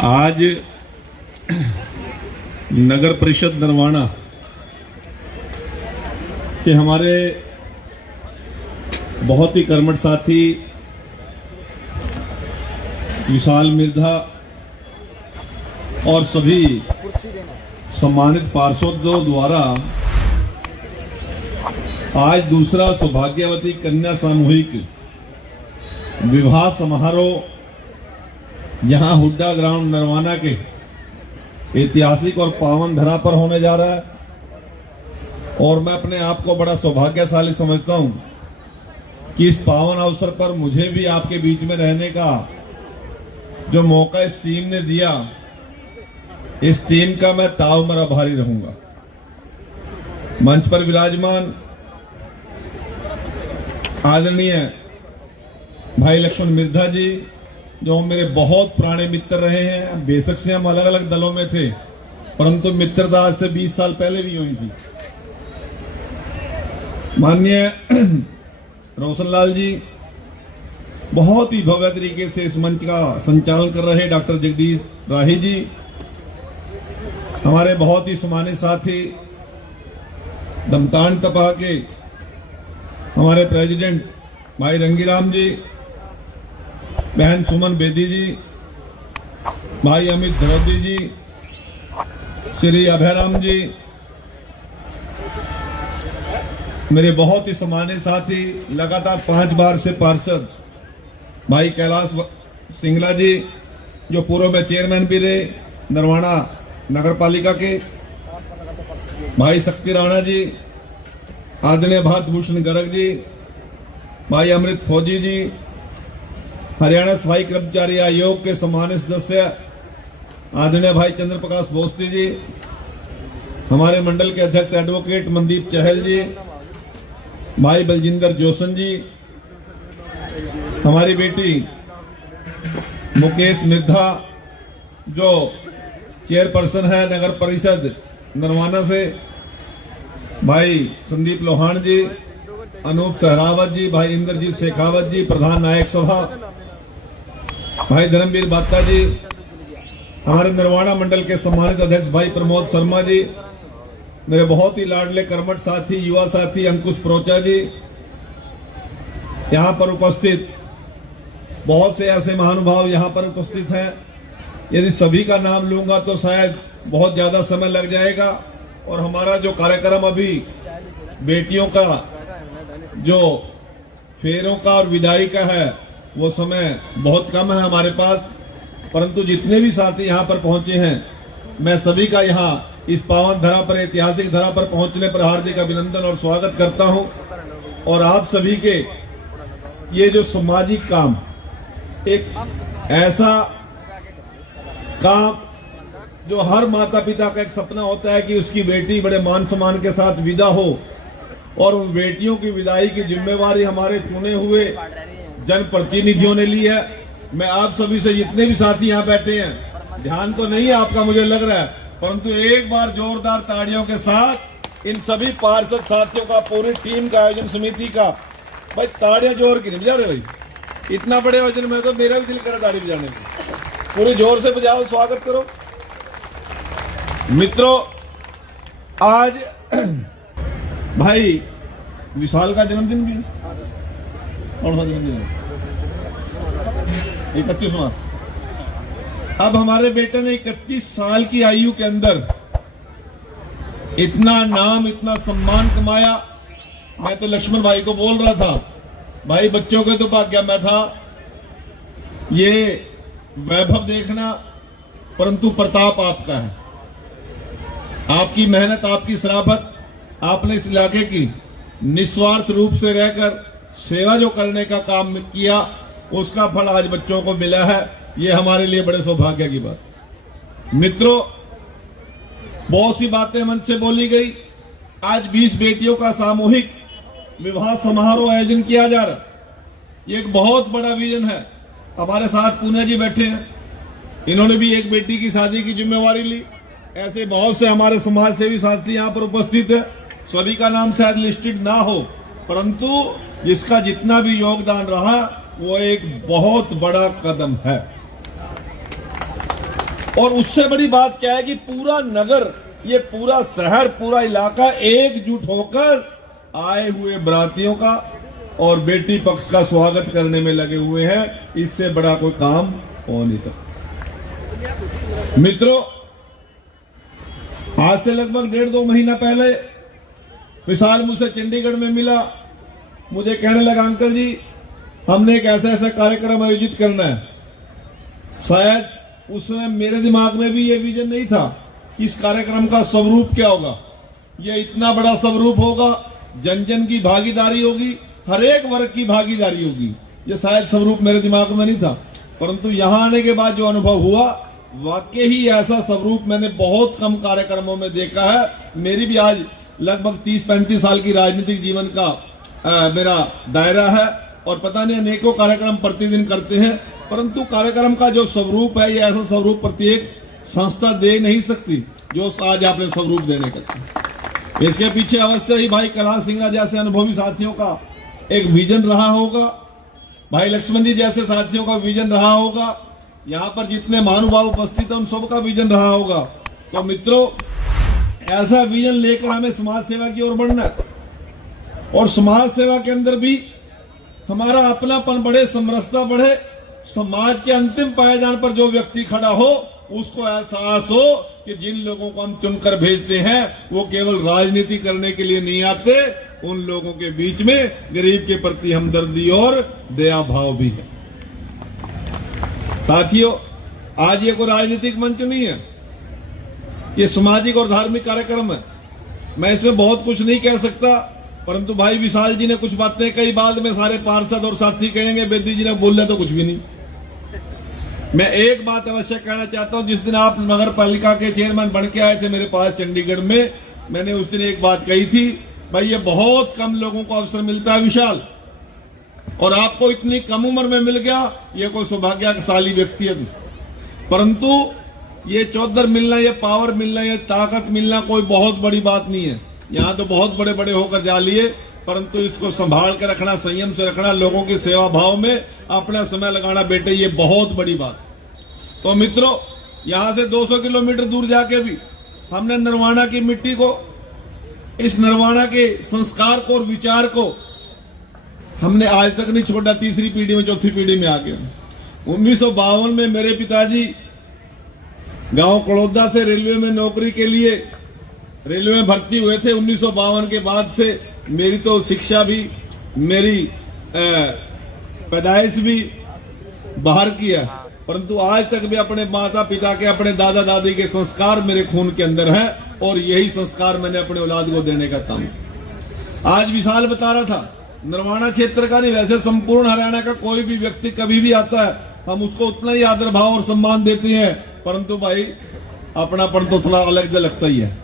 आज नगर परिषद नरवाना के हमारे बहुत ही कर्मठ साथी विशाल मिर्धा और सभी सम्मानित पार्षदों द्वारा आज दूसरा सौभाग्यवती कन्या सामूहिक विवाह समारोह यहाँ हुड्डा ग्राउंड नरवाना के ऐतिहासिक और पावन धरा पर होने जा रहा है। और मैं अपने आप को बड़ा सौभाग्यशाली समझता हूँ कि इस पावन अवसर पर मुझे भी आपके बीच में रहने का जो मौका इस टीम ने दिया, इस टीम का मैं ताउम्र आभारी रहूंगा। मंच पर विराजमान आदरणीय भाई लक्ष्मण मिर्धा जी, जो मेरे बहुत पुराने मित्र रहे हैं। बेशक से हम अलग अलग दलों में थे, परंतु मित्रता आज से 20 साल पहले भी हुई थी। माननीय रोशनलाल जी, बहुत ही भव्य तरीके से इस मंच का संचालन कर रहे डॉक्टर जगदीश राही जी, हमारे बहुत ही सम्मानित साथी दमतान तपा के हमारे प्रेसिडेंट भाई रंगीराम जी, बहन सुमन बेदी जी, भाई अमित धरोदी जी, श्री अभयराम जी, मेरे बहुत ही सम्मानित साथी लगातार 5 बार से पार्षद भाई कैलाश सिंगला जी, जो पूर्व में चेयरमैन भी रहे नरवाना नगर पालिका के, भाई शक्ति राणा जी, आदरणीय भारत भूषण गर्ग जी, भाई अमृत फौजी जी, हरियाणा सफाई कर्मचारी आयोग के सम्मानित सदस्य आदरणीय भाई चंद्र प्रकाश बोस्ती जी, हमारे मंडल के अध्यक्ष एडवोकेट मनदीप चहल जी, भाई बलजिंदर जोशन जी, हमारी बेटी मुकेश मिर्धा जो चेयरपर्सन है नगर परिषद नरवाना से, भाई संदीप लोहान जी, अनूप सहरावत जी, भाई इंद्रजीत शेखावत जी, प्रधान नायक सभा, भाई धर्मवीर बात्ता जी, हमारे नरवाना मंडल के सम्मानित अध्यक्ष भाई प्रमोद शर्मा जी, मेरे बहुत ही लाडले कर्मठ साथी युवा साथी अंकुश प्रोचा जी, यहाँ पर उपस्थित बहुत से ऐसे महानुभाव यहाँ पर उपस्थित हैं। यदि सभी का नाम लूंगा तो शायद बहुत ज्यादा समय लग जाएगा, और हमारा जो कार्यक्रम अभी बेटियों का जो फेरों का और विदाई का है वो समय बहुत कम है हमारे पास, परंतु जितने भी साथी यहाँ पर पहुंचे हैं, मैं सभी का यहाँ इस पावन धरा पर, ऐतिहासिक धरा पर पहुंचने पर हार्दिक अभिनंदन और स्वागत करता हूं। और आप सभी के ये जो सामाजिक काम, एक ऐसा काम जो हर माता पिता का एक सपना होता है कि उसकी बेटी बड़े मान सम्मान के साथ विदा हो, और उन बेटियों की विदाई की जिम्मेवारी हमारे चुने हुए जनप्रतिनिधियों ने ली है। मैं आप सभी से, जितने भी साथी यहाँ बैठे हैं, ध्यान तो नहीं है आपका मुझे लग रहा है, परंतु एक बार जोरदार ताड़ियों के साथ इन सभी पार्षद साथियों का, पूरी टीम का, आयोजन समिति का, भाई ताड़ियां जोर की नहीं बजा रहे भाई, इतना बड़े आयोजन में तो मेरा भी दिल करे ताड़ी बजाने की, पूरी जोर से बजाओ, स्वागत करो। मित्रों, आज भाई विशाल का जन्मदिन भी, कौन सा जन्मदिन है? 31वां। अब हमारे बेटे ने 31 साल की आयु के अंदर इतना नाम, इतना सम्मान कमाया। मैं तो लक्ष्मण भाई को बोल रहा था, भाई बच्चों के तो भाग्य में था ये वैभव देखना, परंतु प्रताप आपका है, आपकी मेहनत, आपकी शराफत, आपने इस इलाके की निस्वार्थ रूप से रहकर सेवा जो करने का काम किया, उसका फल आज बच्चों को मिला है। ये हमारे लिए बड़े सौभाग्य की बात। मित्रों, बहुत सी बातें मंच से बोली गई। आज 20 बेटियों का सामूहिक विवाह समारोह आयोजन किया जा रहा, ये एक बहुत बड़ा विजन है। हमारे साथ पूना जी बैठे हैं, इन्होंने भी एक बेटी की शादी की जिम्मेवारी ली। ऐसे बहुत से हमारे समाज सेवी साथी यहाँ पर उपस्थित है, सभी का नाम शायद लिस्टेड ना हो, परंतु जिसका जितना भी योगदान रहा वो एक बहुत बड़ा कदम है। और उससे बड़ी बात क्या है कि पूरा नगर, ये पूरा शहर, पूरा इलाका एकजुट होकर आए हुए बरातियों का और बेटी पक्ष का स्वागत करने में लगे हुए हैं। इससे बड़ा कोई काम हो नहीं सकता। मित्रों, आज से लगभग 1.5-2 महीना पहले विशाल मुझसे चंडीगढ़ में मिला। मुझे कहने लगा, अंकल जी हमने एक ऐसा ऐसा कार्यक्रम आयोजित करना है। शायद उस समय मेरे दिमाग में भी ये विजन नहीं था कि इस कार्यक्रम का स्वरूप क्या होगा। ये इतना बड़ा स्वरूप होगा, जन जन की भागीदारी होगी, हर एक वर्ग की भागीदारी होगी। ये शायद स्वरूप मेरे दिमाग में नहीं था, परंतु यहां आने के बाद जो अनुभव हुआ, वाकई ही ऐसा स्वरूप मैंने बहुत कम कार्यक्रमों में देखा है। मेरी भी आज लगभग 30-35 साल की राजनीतिक जीवन का मेरा दायरा है और पता नहीं अनेकों कार्यक्रम प्रतिदिन करते हैं, परंतु कार्यक्रम का जो स्वरूप है, ये ऐसा स्वरूप प्रत्येक संस्था दे नहीं सकती जो आज आपने स्वरूप देने का। इसके पीछे अवश्य ही भाई कैलाश सिंह जैसे अनुभवी साथियों का एक विजन रहा होगा, भाई लक्ष्मण जी जैसे साथियों का विजन रहा होगा, यहाँ पर जितने महानुभाव उपस्थित हैं उन सबका विजन रहा होगा। तो मित्रों, ऐसा विजन लेकर हमें समाज सेवा की ओर बढ़ना है और समाज सेवा के अंदर भी हमारा अपनापन बढ़े, समरसता बढ़े। समाज के अंतिम पायदान पर जो व्यक्ति खड़ा हो, उसको एहसास हो कि जिन लोगों को हम चुनकर भेजते हैं वो केवल राजनीति करने के लिए नहीं आते, उन लोगों के बीच में गरीब के प्रति हमदर्दी और दया भाव भी है। साथियों, आज ये कोई राजनीतिक मंच नहीं है, ये सामाजिक और धार्मिक कार्यक्रम है। मैं इसमें बहुत कुछ नहीं कह सकता, परंतु भाई विशाल जी ने कुछ बातें कही, बाद में सारे पार्षद और साथी कहेंगे बेदी जी ने बोल तो कुछ भी नहीं। मैं एक बात अवश्य कहना चाहता हूं, जिस दिन आप नगर पालिका के चेयरमैन बन के आए थे मेरे पास चंडीगढ़ में, मैंने उस दिन एक बात कही थी, भाई ये बहुत कम लोगों को अवसर मिलता है विशाल, और आपको इतनी कम उम्र में मिल गया, ये कोई सौभाग्यशाली व्यक्ति है। परंतु ये चौधर मिलना, ये पावर मिलना, ये ताकत मिलना कोई बहुत बड़ी बात नहीं है। यहाँ तो बहुत बड़े बड़े होकर जा लिए, परंतु इसको संभाल कर रखना, संयम से रखना, लोगों की सेवा भाव में अपना समय लगाना बेटे, ये बहुत बड़ी बात। तो मित्रों, यहाँ से 200 किलोमीटर दूर जाके भी हमने नरवाना की मिट्टी को, इस नरवाना के संस्कार को और विचार को हमने आज तक नहीं छोड़ा। तीसरी पीढ़ी में, चौथी पीढ़ी में आके 1952 में मेरे पिताजी गांव कड़ौदा से रेलवे में नौकरी के लिए रेलवे में भर्ती हुए थे। 1952 के बाद से मेरी तो शिक्षा भी, मेरी पैदाइश भी बाहर की है, परंतु आज तक भी अपने माता पिता के, अपने दादा दादी के संस्कार मेरे खून के अंदर है और यही संस्कार मैंने अपने औलाद को देने का काम। आज विशाल बता रहा था, नरवाना क्षेत्र का नहीं, वैसे संपूर्ण हरियाणा का कोई भी व्यक्ति कभी भी आता है, हम उसको उतना ही आदर भाव और सम्मान देते हैं, परंतु भाई अपनापन तो थोड़ा अलग लगता ही है।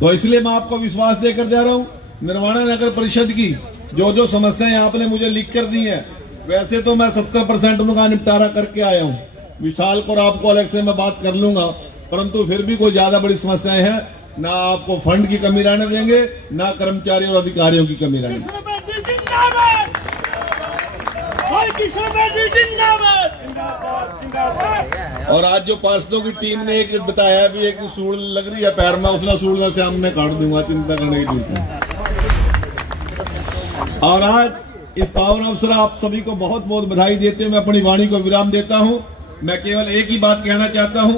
तो इसलिए मैं आपको विश्वास देकर जा रहा हूं, नरवाना नगर परिषद की जो जो समस्याएं आपने मुझे लिख कर दी हैं, वैसे तो मैं 70% उनका निपटारा करके आया हूं। विशाल को और आपको अलग से मैं बात कर लूंगा, परंतु फिर भी कोई ज्यादा बड़ी समस्याएं हैं, ना आपको फंड की कमी रहने देंगे, ना कर्मचारियों और अधिकारियों की कमी रहने देंगे। और आज जो पार्षदों की टीम ने एक बताया भी, एक सूढ़ लग रही है पैर में, उसने सूढ़ से हमने काट दूंगा, चिंता करने की जरूरत नहीं। और आज इस पावन अवसर आप सभी को बहुत बहुत बधाई देते हुए मैं अपनी वाणी को विराम देता हूं। मैं केवल एक ही बात कहना चाहता हूं,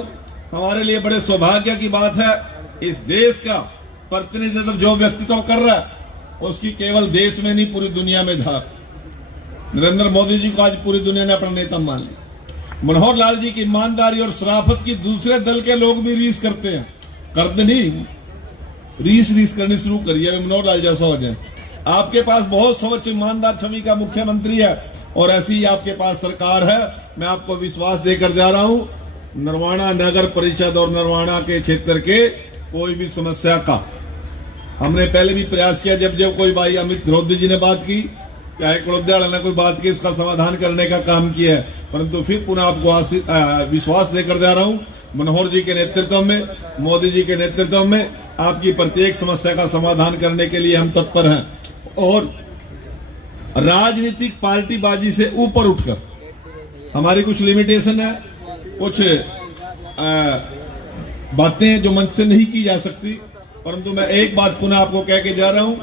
हमारे लिए बड़े सौभाग्य की बात है, इस देश का प्रतिनिधित्व जो व्यक्तित्व कर रहा है, उसकी केवल देश में नहीं पूरी दुनिया में धाक। नरेंद्र मोदी जी को आज पूरी दुनिया ने अपना नेता मान लिया। मनोहर लाल जी की ईमानदारी और शराफत की दूसरे दल के लोग भी रीस करते हैं, करते नहीं, रीस करनी शुरू करिए, मनोहर लाल जैसा हो जाए। आपके पास बहुत स्वच्छ ईमानदार छवि का मुख्यमंत्री है और ऐसी ही आपके पास सरकार है। मैं आपको विश्वास देकर जा रहा हूं, नरवाना नगर परिषद और नरवाना के क्षेत्र के कोई भी समस्या का हमने पहले भी प्रयास किया। जब जब कोई भाई अमित द्रौपदी जी ने बात की, चाहे कड़ौदियाल ने कोई बात की, इसका समाधान करने का काम किया है, परंतु फिर पुनः आपको विश्वास देकर जा रहा हूं, मनोहर जी के नेतृत्व में, मोदी जी के नेतृत्व में आपकी प्रत्येक समस्या का समाधान करने के लिए हम तत्पर हैं। और राजनीतिक पार्टीबाजी से ऊपर उठकर हमारी कुछ लिमिटेशन है, कुछ बातें जो मंच से नहीं की जा सकती, परंतु मैं एक बात पुनः आपको कह के जा रहा हूं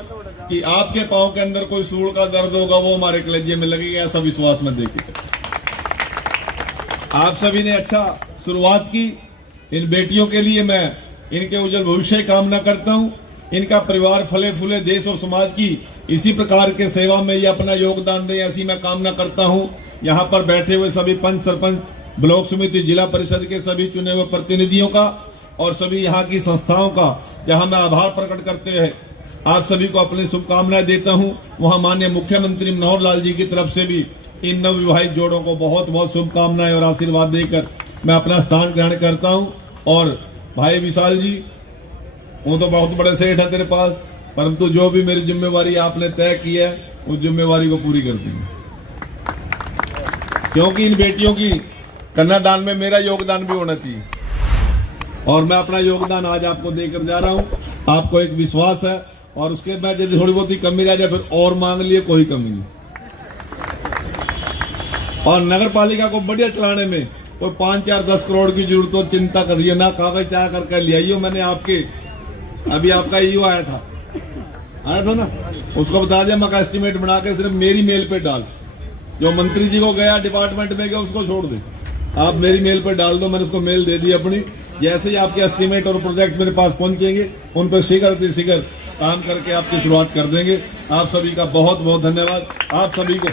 कि आपके पांव के अंदर कोई सूल का दर्द होगा वो हमारे कलेजे में लगेगा, ऐसा विश्वास मत देखिए। आप सभी ने अच्छा शुरुआत की। इन बेटियों के लिए मैं इनके उज्जवल भविष्य की कामना करता हूं। इनका परिवार फले फूले, देश और समाज की इसी प्रकार के सेवा में ये अपना योगदान दे, ऐसी मैं कामना करता हूं। यहाँ पर बैठे हुए सभी पंच, सरपंच, ब्लॉक समिति, जिला परिषद के सभी चुने हुए प्रतिनिधियों का और सभी यहाँ की संस्थाओं का जहाँ मैं आभार प्रकट करते हैं, आप सभी को अपनी शुभकामनाएं देता हूं। वहां माननीय मुख्यमंत्री मनोहर लाल जी की तरफ से भी इन नवविवाहित जोड़ों को बहुत बहुत शुभकामनाएं और आशीर्वाद देकर मैं अपना स्थान ग्रहण करता हूं। और भाई विशाल जी, वो तो बहुत बड़े सेठ है तेरे पास, परंतु जो भी मेरी जिम्मेवारी आपने तय की है उस जिम्मेवारी को पूरी कर देंगे, क्योंकि इन बेटियों की कन्यादान में मेरा योगदान भी होना चाहिए और मैं अपना योगदान आज आपको देकर जा रहा हूं। आपको एक विश्वास है और उसके बाद यदि थोड़ी बहुत ही कमी रह जाए फिर और मांग लिए, कोई कमी नहीं। और नगर पालिका को बढ़िया चलाने में कोई 5, 4, 10 करोड़ की जरूरत हो, चिंता कर रही है ना, कागज तैयार करके ले आइयो। मैंने आपके अभी आपका ईओ आया था ना, उसको बता दिया मैं का एस्टिमेट बना के सिर्फ मेरी मेल पे डाल, जो मंत्री जी को गया डिपार्टमेंट में गया उसको छोड़ दे, आप मेरी मेल पे डाल दो। मैंने उसको मेल दे दी अपनी। जैसे ही आपके एस्टिमेट और प्रोजेक्ट मेरे पास पहुंचेंगे उन पर शीघ्र काम करके आपकी शुरुआत कर देंगे। आप सभी का बहुत बहुत धन्यवाद। आप सभी को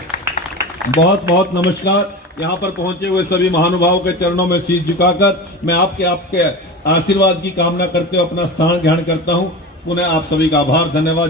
बहुत बहुत नमस्कार। यहाँ पर पहुंचे हुए सभी महानुभावों के चरणों में शीश झुकाकर मैं आपके आशीर्वाद की कामना करते हुए अपना स्थान ग्रहण करता हूँ। पुनः आप सभी का आभार, धन्यवाद।